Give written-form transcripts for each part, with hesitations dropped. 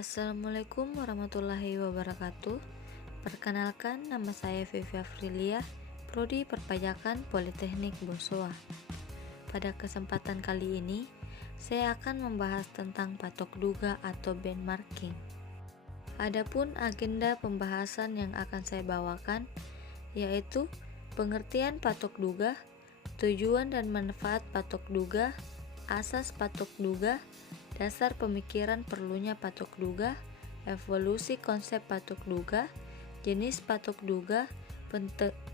Assalamualaikum warahmatullahi wabarakatuh. Perkenalkan, nama saya Vivi Afrilia, Prodi Perpajakan Politeknik Bosowa. Pada kesempatan kali ini, saya akan membahas tentang patok duga atau benchmarking. Adapun agenda pembahasan yang akan saya bawakan yaitu pengertian patok duga, tujuan dan manfaat patok duga, asas patok duga, dasar pemikiran perlunya patok duga, evolusi konsep patok duga, jenis patok duga,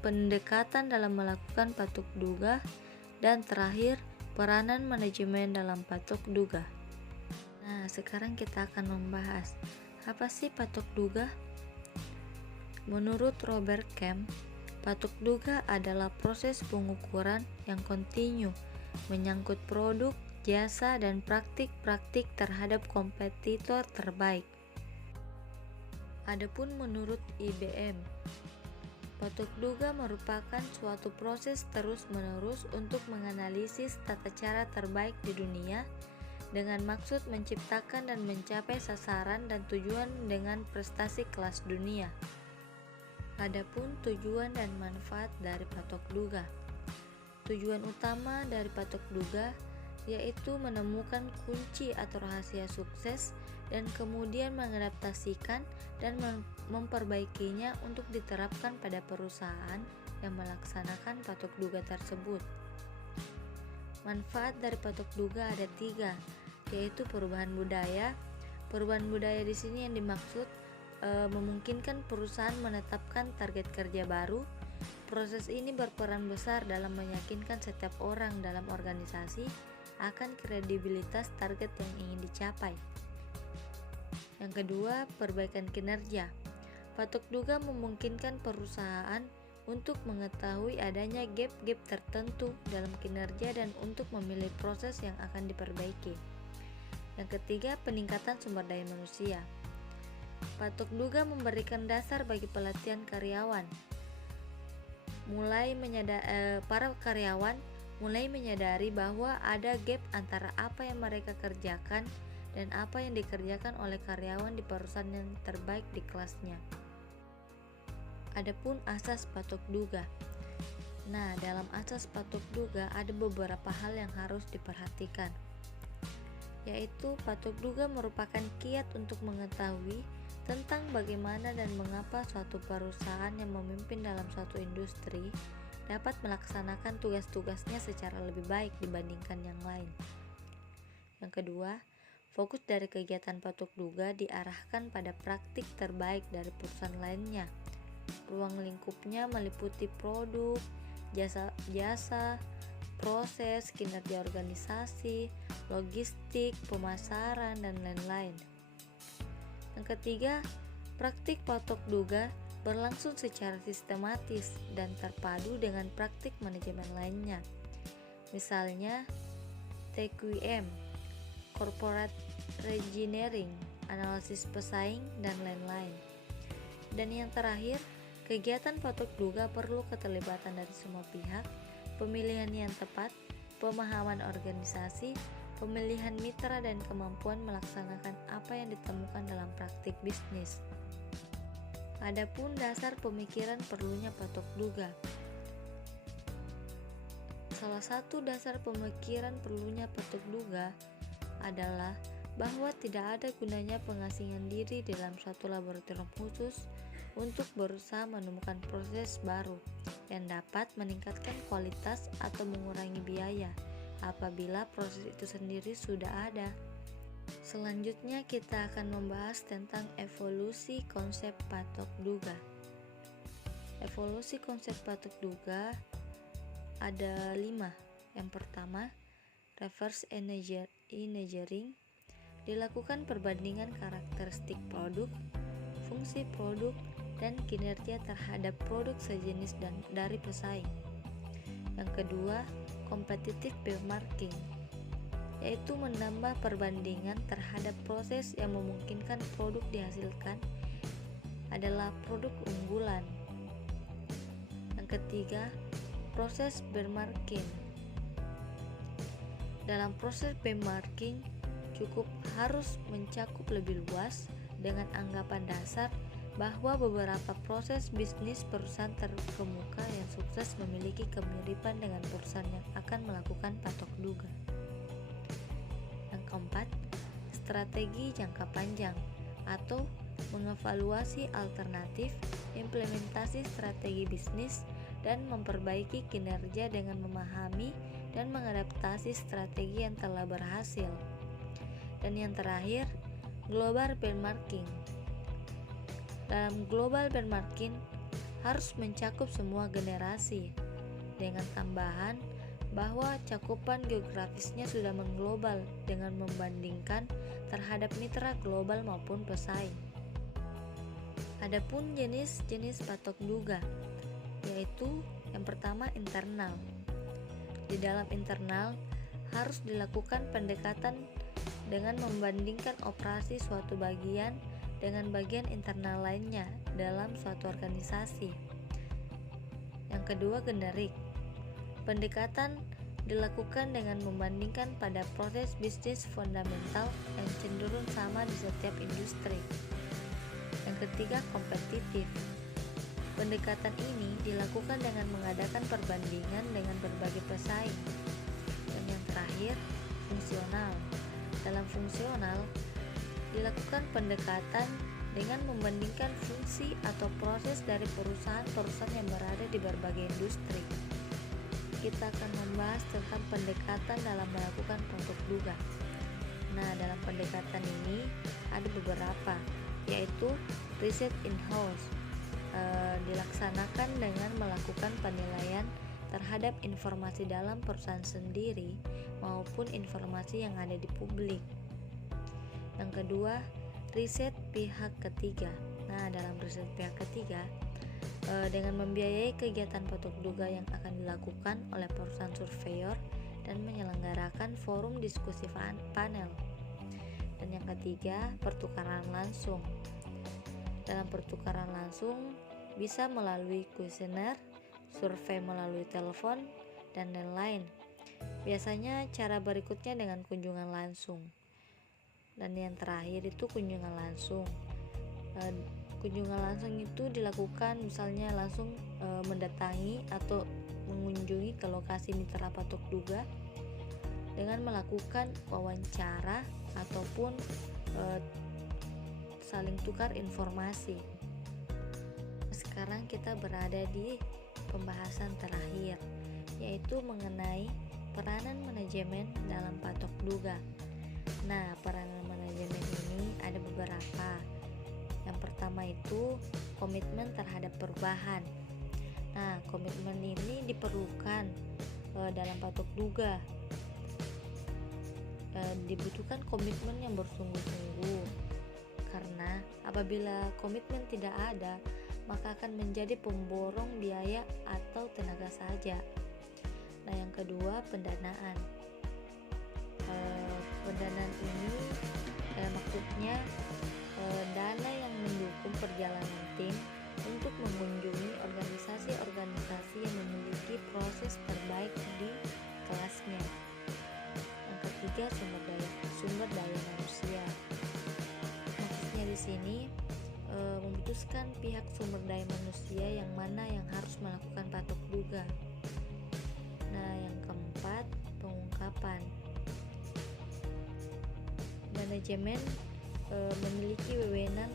pendekatan dalam melakukan patok duga, dan terakhir peranan manajemen dalam patok duga. Nah, sekarang kita akan membahas apa sih patok duga? Menurut Robert Kemp, patok duga adalah proses pengukuran yang kontinu menyangkut produk, jasa, dan praktik-praktik terhadap kompetitor terbaik. Adapun menurut IBM, patok duga merupakan suatu proses terus-menerus untuk menganalisis tata cara terbaik di dunia dengan maksud menciptakan dan mencapai sasaran dan tujuan dengan prestasi kelas dunia. Adapun tujuan dan manfaat dari patok duga. Tujuan utama dari patok duga yaitu menemukan kunci atau rahasia sukses dan kemudian mengadaptasikan dan memperbaikinya untuk diterapkan pada perusahaan yang melaksanakan patok duga tersebut. Manfaat dari patok duga ada 3, yaitu perubahan budaya. Perubahan budaya di sini yang dimaksud memungkinkan perusahaan menetapkan target kerja baru. Proses ini berperan besar dalam meyakinkan setiap orang dalam organisasi akan kredibilitas target yang ingin dicapai. Yang kedua, perbaikan kinerja. Patok duga memungkinkan perusahaan untuk mengetahui adanya gap-gap tertentu dalam kinerja dan untuk memilih proses yang akan diperbaiki. Yang ketiga, peningkatan sumber daya manusia. Patok duga memberikan dasar bagi pelatihan karyawan. Para karyawan mulai menyadari bahwa ada gap antara apa yang mereka kerjakan dan apa yang dikerjakan oleh karyawan di perusahaan yang terbaik di kelasnya. Adapun asas patok duga. Nah, dalam asas patok duga ada beberapa hal yang harus diperhatikan, yaitu patok duga merupakan kiat untuk mengetahui tentang bagaimana dan mengapa suatu perusahaan yang memimpin dalam suatu industri dapat melaksanakan tugas-tugasnya secara lebih baik dibandingkan yang lain. Yang kedua, fokus dari kegiatan patok duga diarahkan pada praktik terbaik dari perusahaan lainnya. Ruang lingkupnya meliputi produk, jasa, proses, kinerja organisasi, logistik, pemasaran, dan lain-lain. Yang ketiga, praktik patok duga berlangsung secara sistematis dan terpadu dengan praktik manajemen lainnya. Misalnya, TQM, Corporate Engineering, analisis pesaing, dan lain-lain. Dan yang terakhir, kegiatan patok duga perlu keterlibatan dari semua pihak, pemilihan yang tepat, pemahaman organisasi, pemilihan mitra, dan kemampuan melaksanakan apa yang ditemukan dalam praktik bisnis. Adapun dasar pemikiran perlunya patok duga. Salah satu dasar pemikiran perlunya patok duga adalah bahwa tidak ada gunanya pengasingan diri dalam suatu laboratorium khusus untuk berusaha menemukan proses baru yang dapat meningkatkan kualitas atau mengurangi biaya apabila proses itu sendiri sudah ada. Selanjutnya kita akan membahas tentang evolusi konsep patok duga. Evolusi konsep patok duga ada 5. Yang pertama, reverse engineering, dilakukan perbandingan karakteristik produk, fungsi produk, dan kinerja terhadap produk sejenis dan dari pesaing. Yang kedua, competitive benchmarking, yaitu menambah perbandingan terhadap proses yang memungkinkan produk dihasilkan adalah produk unggulan. Yang ketiga, proses benchmarking. Dalam proses benchmarking, cukup harus mencakup lebih luas dengan anggapan dasar bahwa beberapa proses bisnis perusahaan terkemuka yang sukses memiliki kemiripan dengan perusahaan yang akan melakukan patok duga. Yang keempat, strategi jangka panjang atau mengevaluasi alternatif, implementasi strategi bisnis, dan memperbaiki kinerja dengan memahami dan mengadaptasi strategi yang telah berhasil. Dan yang terakhir, global benchmarking. Dalam global benchmarking harus mencakup semua generasi, dengan tambahan bahwa cakupan geografisnya sudah mengglobal dengan membandingkan terhadap mitra global maupun pesaing. Adapun jenis-jenis patok duga, yaitu yang pertama internal. Di dalam internal harus dilakukan pendekatan dengan membandingkan operasi suatu bagian dengan bagian internal lainnya dalam suatu organisasi. Yang kedua, generik. Pendekatan dilakukan dengan membandingkan pada proses bisnis fundamental yang cenderung sama di setiap industri. Yang ketiga, kompetitif. Pendekatan ini dilakukan dengan mengadakan perbandingan dengan berbagai pesaing. Dan yang terakhir, fungsional. Dalam fungsional dilakukan pendekatan dengan membandingkan fungsi atau proses dari perusahaan-perusahaan yang berada di berbagai industri. Kita akan membahas tentang pendekatan dalam melakukan patok duga. Nah, dalam pendekatan ini ada beberapa, yaitu riset in-house, dilaksanakan dengan melakukan penilaian terhadap informasi dalam perusahaan sendiri maupun informasi yang ada di publik. Yang kedua, riset pihak ketiga. Nah, dalam riset pihak ketiga, dengan membiayai kegiatan patok duga yang akan dilakukan oleh perusahaan surveyor dan menyelenggarakan forum diskusi panel. Dan yang ketiga, pertukaran langsung. Dalam pertukaran langsung bisa melalui kuesioner, survei melalui telepon, dan lain-lain. Biasanya cara berikutnya dengan kunjungan langsung. Dan yang terakhir itu kunjungan langsung. Kunjungan langsung itu dilakukan misalnya langsung mendatangi atau mengunjungi ke lokasi mitra patok duga dengan melakukan wawancara ataupun saling tukar informasi. Sekarang kita berada di pembahasan terakhir, yaitu mengenai peranan manajemen dalam patok duga. Nah, peranan manajemen ini ada beberapa. Yang pertama itu komitmen terhadap perubahan. Nah, komitmen ini diperlukan dalam patok duga. Dibutuhkan komitmen yang bersungguh-sungguh, karena apabila komitmen tidak ada, maka akan menjadi pemborong biaya atau tenaga saja. Nah, yang kedua, pendanaan. Pendanaan ini maksudnya dana yang mendukung perjalanan tim untuk mengunjungi organisasi-organisasi yang memiliki proses terbaik di kelasnya. Yang ketiga, sumber daya manusia. Maksudnya di sini memutuskan pihak sumber daya manusia yang mana yang harus melakukan patok duga. Nah, yang keempat, pengungkapan. Manajemen memiliki wewenang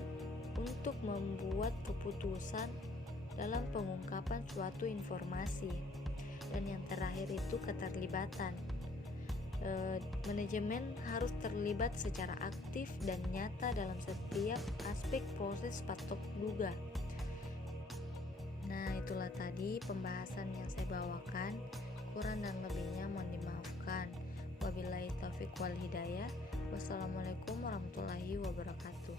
untuk membuat keputusan dalam pengungkapan suatu informasi. Dan yang terakhir itu keterlibatan. Manajemen harus terlibat secara aktif dan nyata dalam setiap aspek proses patok duga. Nah, itulah tadi pembahasan yang saya bawakan. Kurang dan lebihnya mohon dimaafkan. Wabillahi taufiq wal hidayah. Wassalamualaikum warahmatullahi wabarakatuh.